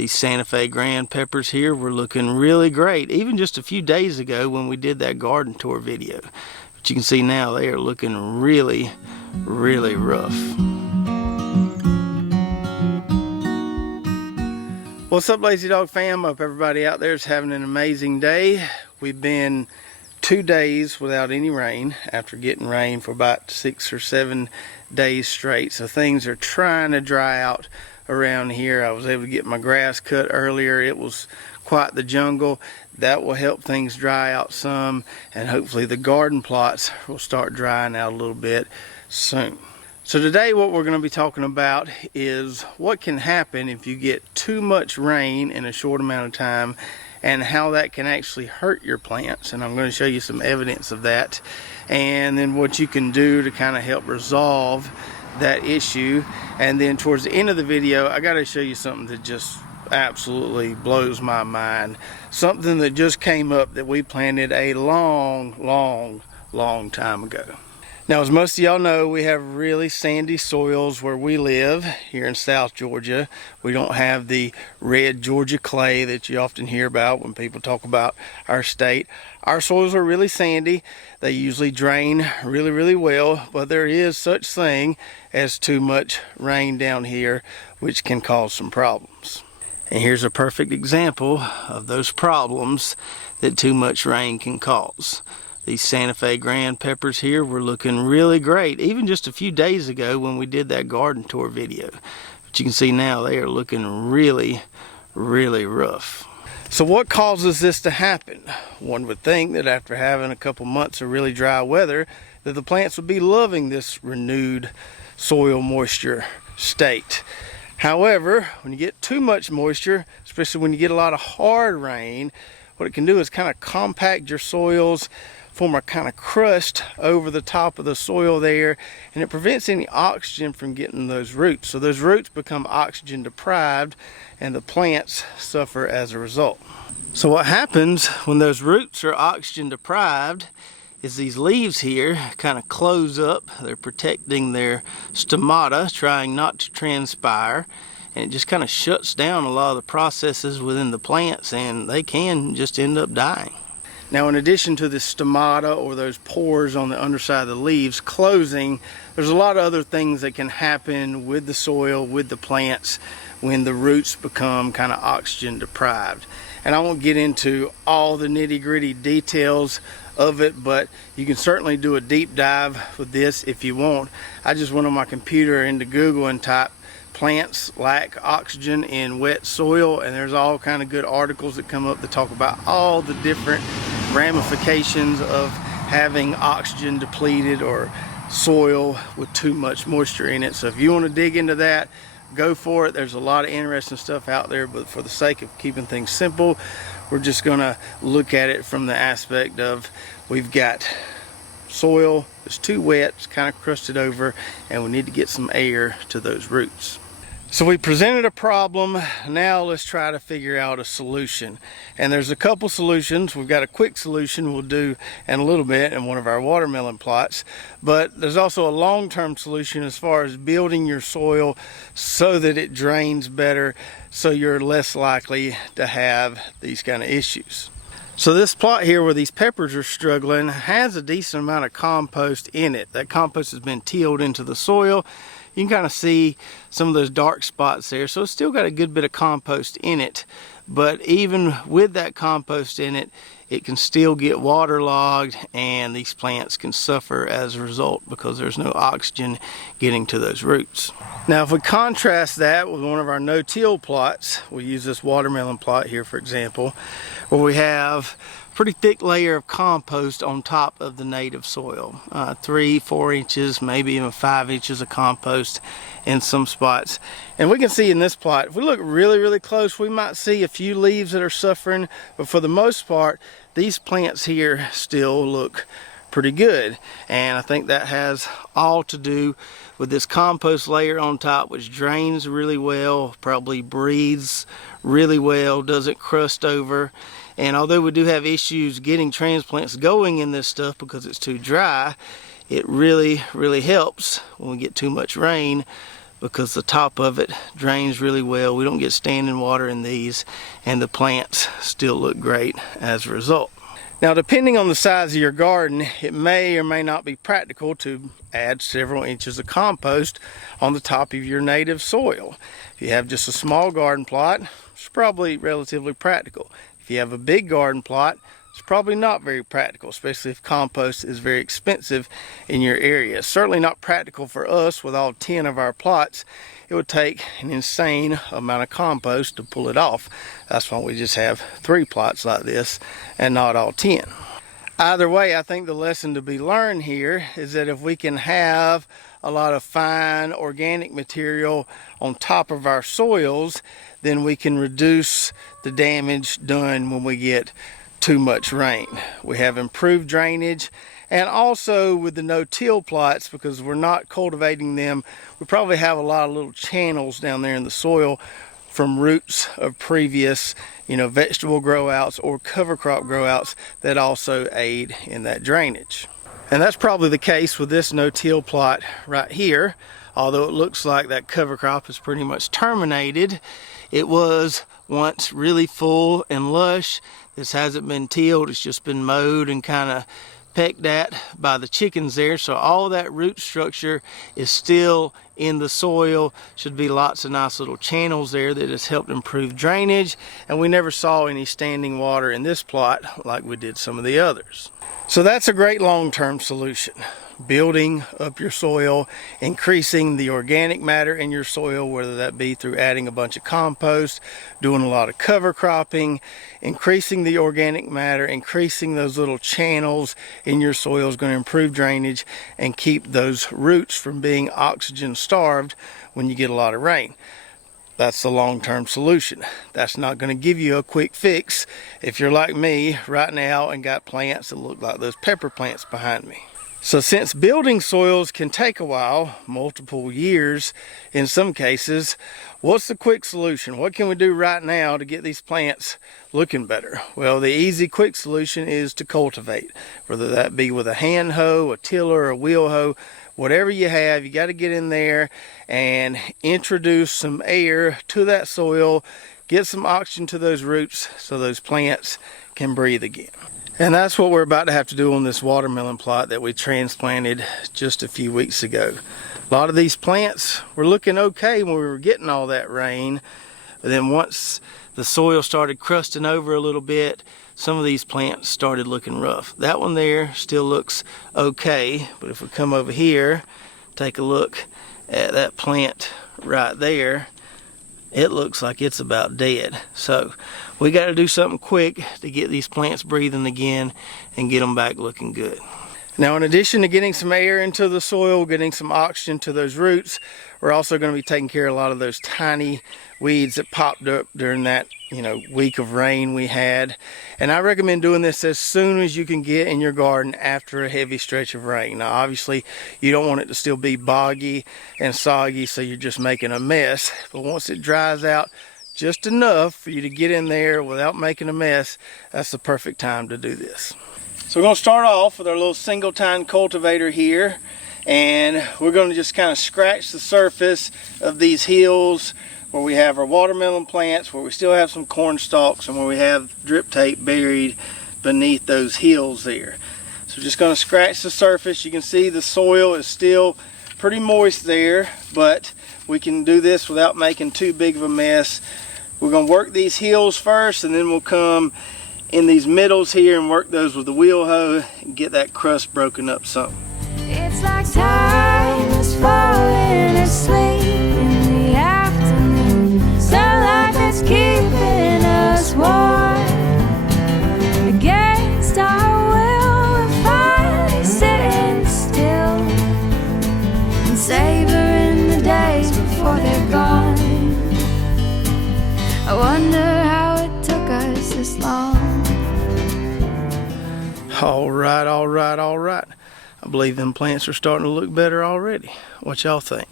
These Santa Fe grand peppers here were looking really great, even just a few days ago when we did that garden tour video. But you can see now they are looking really, really rough. What's up, Lazy Dog fam? Hope everybody out there is having an amazing day. We've been 2 days without any rain after getting rain for about 6 or 7 days straight. So things are trying to dry out around here. I was able to get my grass cut earlier. It was quite the jungle. That will help things dry out some, and hopefully the garden plots will start drying out a little bit soon. So today what we're going to be talking about is what can happen if you get too much rain in a short amount of time, and how that can actually hurt your plants. And I'm going to show you some evidence of that, and then what you can do to kind of help resolve that issue. And then towards the end of the video, I got to show you something that just absolutely blows my mind. Something that just came up that we planted a long time ago. Now, as most of y'all know, we have really sandy soils where we live here in South Georgia. We don't have the red Georgia clay that you often hear about when people talk about our state. Our soils are really sandy. They usually drain really well, but there is such thing as too much rain down here, which can cause some problems. And here's a perfect example of those problems that too much rain can cause. These Santa Fe grand peppers here were looking really great, even just a few days ago when we did that garden tour video. But you can see now they are looking really rough. So what causes this to happen? One would think that after having a couple months of really dry weather, that the plants would be loving this renewed soil moisture state. However, when you get too much moisture, especially when you get a lot of hard rain, what it can do is kind of compact your soils, form a kind of crust over the top of the soil there, and it prevents any oxygen from getting those roots. So those roots become oxygen deprived, and the plants suffer as a result. So what happens when those roots are oxygen deprived is these leaves here kind of close up. They're protecting their stomata, trying not to transpire, and it just kind of shuts down a lot of the processes within the plants, and they can just end up dying. Now, in addition to the stomata, or those pores on the underside of the leaves closing, there's a lot of other things that can happen with the soil, with the plants, when the roots become kind of oxygen deprived. And I won't get into all the nitty-gritty details of it, but you can certainly do a deep dive with this if you want. I just went on my computer into Google and typed plants lack oxygen in wet soil, and there's all kind of good articles that come up that talk about all the different ramifications of having oxygen depleted or soil with too much moisture in it. So if you want to dig into that, go for it. There's a lot of interesting stuff out there, but for the sake of keeping things simple, we're just going to look at it from the aspect of we've got soil that's too wet, it's kind of crusted over, and we need to get some air to those roots. So we presented a problem. Now let's try to figure out a solution. And there's a couple solutions. We've got a quick solution we'll do in a little bit in one of our watermelon plots, but there's also a long-term solution as far as building your soil so that it drains better, so you're less likely to have these kind of issues. So this plot here where these peppers are struggling has a decent amount of compost in it. That compost has been tilled into the soil. You can kind of see some of those dark spots there. So it's still got a good bit of compost in it. But even with that compost in it, it can still get waterlogged, and these plants can suffer as a result because there's no oxygen getting to those roots. Now, if we contrast that with one of our no-till plots, we'll use this watermelon plot here, for example, where we have a pretty thick layer of compost on top of the native soil. 3-4 inches, maybe even 5 inches of compost in some spots. And we can see in this plot, if we look really close, we might see a few leaves that are suffering, but for the most part, these plants here still look pretty good. And I think that has all to do with this compost layer on top, which drains really well, probably breathes really well, doesn't crust over. And although we do have issues getting transplants going in this stuff because it's too dry, it really helps when we get too much rain. because the top of it drains really well. We don't get standing water in these, and the plants still look great as a result. Now, depending on the size of your garden, it may or may not be practical to add several inches of compost on the top of your native soil. If you have just a small garden plot, it's probably relatively practical. If you have a big garden plot, it's probably not very practical, especially if compost is very expensive in your area. It's certainly not practical for us with all 10 of our plots. It would take an insane amount of compost to pull it off. That's why we just have 3 plots like this and not all 10. Either way, I think the lesson to be learned here is that if we can have a lot of fine organic material on top of our soils, then we can reduce the damage done when we get too much rain. We have improved drainage, and also with the no-till plots, because we're not cultivating them, we probably have a lot of little channels down there in the soil from roots of previous, vegetable grow outs or cover crop grow outs that also aid in that drainage. And that's probably the case with this no-till plot right here. Although it looks like that cover crop is pretty much terminated, it was once really full and lush. This hasn't been tilled, it's just been mowed and kind of pecked at by the chickens there. So all that root structure is still in the soil. Should be lots of nice little channels there that has helped improve drainage. And we never saw any standing water in this plot like we did some of the others. So that's a great long-term solution. Building up your soil, increasing the organic matter in your soil, whether that be through adding a bunch of compost, doing a lot of cover cropping, increasing the organic matter, increasing those little channels in your soil is going to improve drainage and keep those roots from being oxygen starved when you get a lot of rain. That's the long-term solution. That's not going to give you a quick fix if you're like me right now and got plants that look like those pepper plants behind me. So since building soils can take a while, multiple years in some cases, what's the quick solution? What can we do right now to get these plants looking better? Well, the easy quick solution is to cultivate, whether that be with a hand hoe, a tiller, a wheel hoe, whatever you have. You got to get in there and introduce some air to that soil, get some oxygen to those roots so those plants can breathe again. And that's what we're about to have to do on this watermelon plot that we transplanted just a few weeks ago. A lot of these plants were looking okay when we were getting all that rain, but then once the soil started crusting over a little bit, some of these plants started looking rough. That one there still looks okay, but if we come over here, take a look at that plant right there, it looks like it's about dead. So we got to do something quick to get these plants breathing again and get them back looking good. Now, in addition to getting some air into the soil, getting some oxygen to those roots, we're also going to be taking care of a lot of those tiny weeds that popped up during that week of rain we had. And I recommend doing this as soon as you can get in your garden after a heavy stretch of rain. Now, obviously, you don't want it to still be boggy and soggy, so you're just making a mess. But once it dries out just enough for you to get in there without making a mess, that's the perfect time to do this. So we're going to start off with our little single tine cultivator here, and we're going to just kind of scratch the surface of these hills where we have our watermelon plants, where we still have some corn stalks, and where we have drip tape buried beneath those hills there. So just going to scratch the surface. You can see the soil is still pretty moist there, but we can do this without making too big of a mess. We're going to work these hills first, and then we'll come in these middles here and work those with the wheel hoe and get that crust broken up some. It's like time is falling asleep in the afternoon. Sunlight that's keeping us warm. Against our will, we're finally sitting still and savoring the days before they're gone. I wonder how it took us this long. All right. I believe them plants are starting to look better already. What y'all think?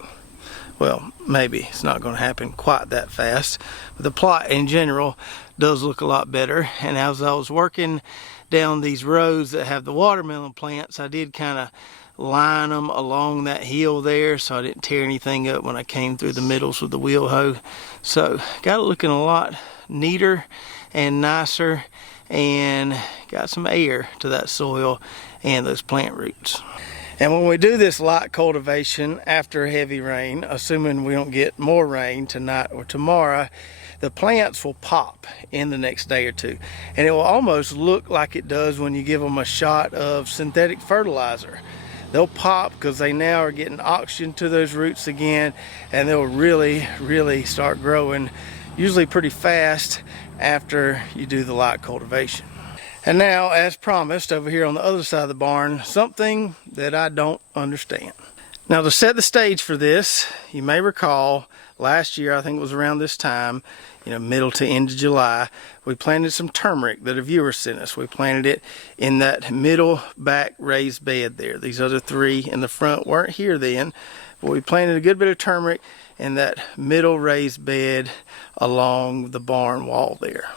Well, maybe it's not going to happen quite that fast, but the plot in general does look a lot better. And as I was working down these rows that have the watermelon plants, I did kind of line them along that hill there so I didn't tear anything up when I came through the middles with the wheel hoe. So got it looking a lot neater and nicer, and got some air to that soil and those plant roots. And when we do this light cultivation after heavy rain, assuming we don't get more rain tonight or tomorrow, the plants will pop in the next day or two. And it will almost look like it does when you give them a shot of synthetic fertilizer. They'll pop because they now are getting oxygen to those roots again, and they'll really start growing, usually pretty fast after you do the light cultivation. And now, as promised, over here on the other side of the barn, something that I don't understand. Now, to set the stage for this, you may recall last year, I think it was around this time, middle to end of July, we planted some turmeric that a viewer sent us. We planted it in that middle back raised bed there. These other three in the front weren't here then, but we planted a good bit of turmeric in that middle raised bed along the barn wall there.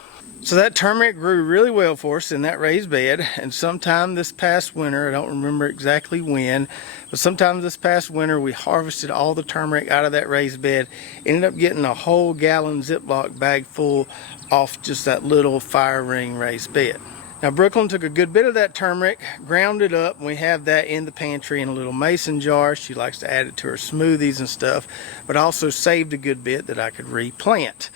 So that turmeric grew really well for us in that raised bed, and sometime this past winter, I don't remember exactly when, but sometime this past winter we harvested all the turmeric out of that raised bed, ended up getting a whole gallon Ziploc bag full off just that little fire ring raised bed. Now Brooklyn took a good bit of that turmeric, ground it up, and we have that in the pantry in a little mason jar. She likes to add it to her smoothies and stuff, but also saved a good bit that I could replant.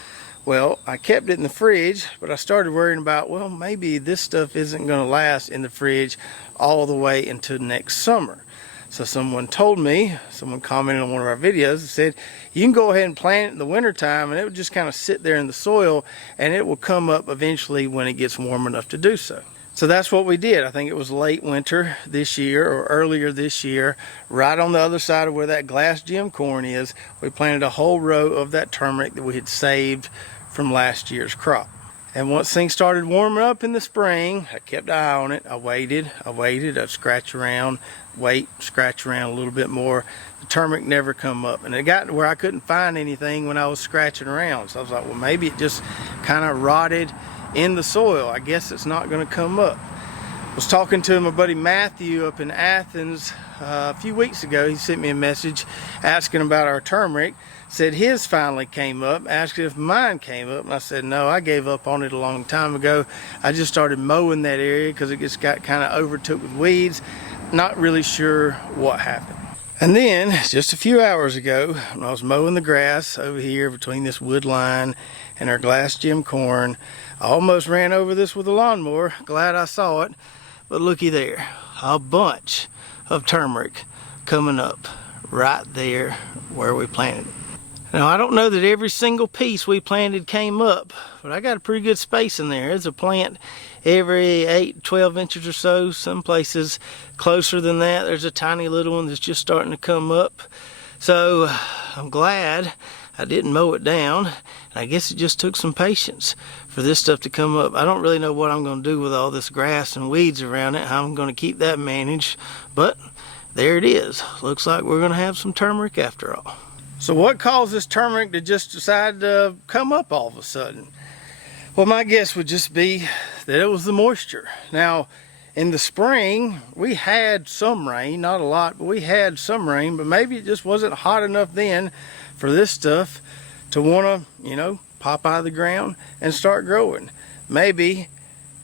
Well, I kept it in the fridge, but I started worrying about, well, maybe this stuff isn't going to last in the fridge all the way into next summer. So someone commented on one of our videos and said, you can go ahead and plant it in the wintertime and it would just kind of sit there in the soil and it will come up eventually when it gets warm enough to do so. So that's what we did. I think it was late winter this year or earlier this year, right on the other side of where that glass gem corn is, we planted a whole row of that turmeric that we had saved from last year's crop. And once things started warming up in the spring, I kept an eye on it. I waited, I'd scratch around, scratch around a little bit more. The turmeric never come up, and it got to where I couldn't find anything when I was scratching around. So I was like, well, maybe it just kind of rotted in the soil. I guess it's not going to come up. I was talking to my buddy Matthew up in Athens a few weeks ago. He sent me a message asking about our turmeric. Said his finally came up, asked if mine came up, and I said no, I gave up on it a long time ago. I just started mowing that area because it just got kind of overtook with weeds. Not really sure what happened. And then just a few hours ago, when I was mowing the grass over here between this wood line and our glass gem corn, I almost ran over this with a lawnmower. Glad I saw it. But looky there, a bunch of turmeric coming up right there where we planted it. Now, I don't know that every single piece we planted came up, but I got a pretty good space in there. There's a plant every 8, 12 inches or so. Some places closer than that. There's a tiny little one that's just starting to come up. So I'm glad I didn't mow it down. And I guess it just took some patience for this stuff to come up. I don't really know what I'm going to do with all this grass and weeds around it, how I'm going to keep that managed, but there it is. Looks like we're going to have some turmeric after all. So what caused this turmeric to just decide to come up all of a sudden? Well, my guess would just be that it was the moisture. Now, in the spring, we had some rain, not a lot, but we had some rain, but maybe it just wasn't hot enough then for this stuff to want to, pop out of the ground and start growing. Maybe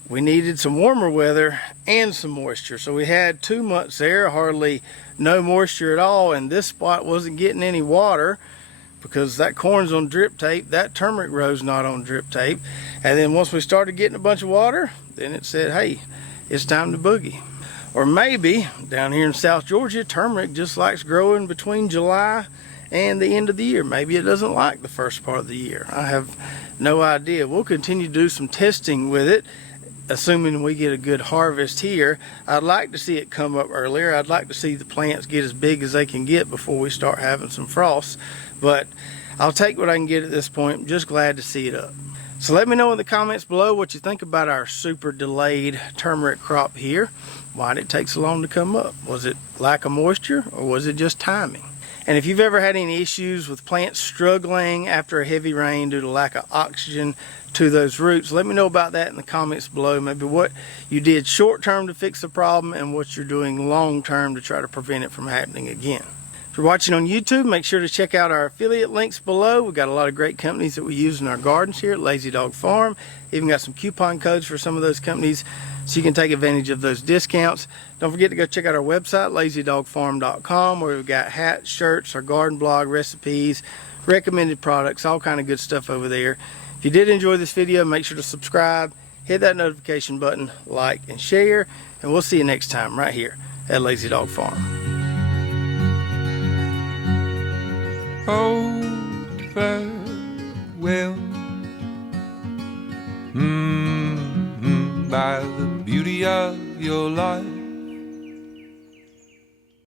we needed some warmer weather and some moisture. So we had 2 months there, hardly no moisture at all, and this spot wasn't getting any water because that corn's on drip tape, that turmeric row's not on drip tape. And then once we started getting a bunch of water, then it said, hey, it's time to boogie. Or maybe down here in South Georgia, turmeric just likes growing between July and the end of the year. Maybe it doesn't like the first part of the year. I have no idea. We'll continue to do some testing with it, assuming we get a good harvest here. I'd like to see it come up earlier. I'd like to see the plants get as big as they can get before we start having some frost. But I'll take what I can get at this point. I'm just glad to see it up. So let me know in the comments below what you think about our super delayed turmeric crop here. Why did it take so long to come up? Was it lack of moisture or was it just timing? And if you've ever had any issues with plants struggling after a heavy rain due to lack of oxygen to those roots, let me know about that in the comments below. Maybe what you did short term to fix the problem and what you're doing long term to try to prevent it from happening again. If you're watching on YouTube, make sure to check out our affiliate links below. We've got a lot of great companies that we use in our gardens here at Lazy Dog Farm. Even got some coupon codes for some of those companies so you can take advantage of those discounts. Don't forget to go check out our website, lazydogfarm.com, where we've got hats, shirts, our garden blog, recipes, recommended products, all kind of good stuff over there. If you did enjoy this video, make sure to subscribe, hit that notification button, like, and share, and we'll see you next time right here at Lazy Dog Farm. Oh, farewell, by the beauty of your life.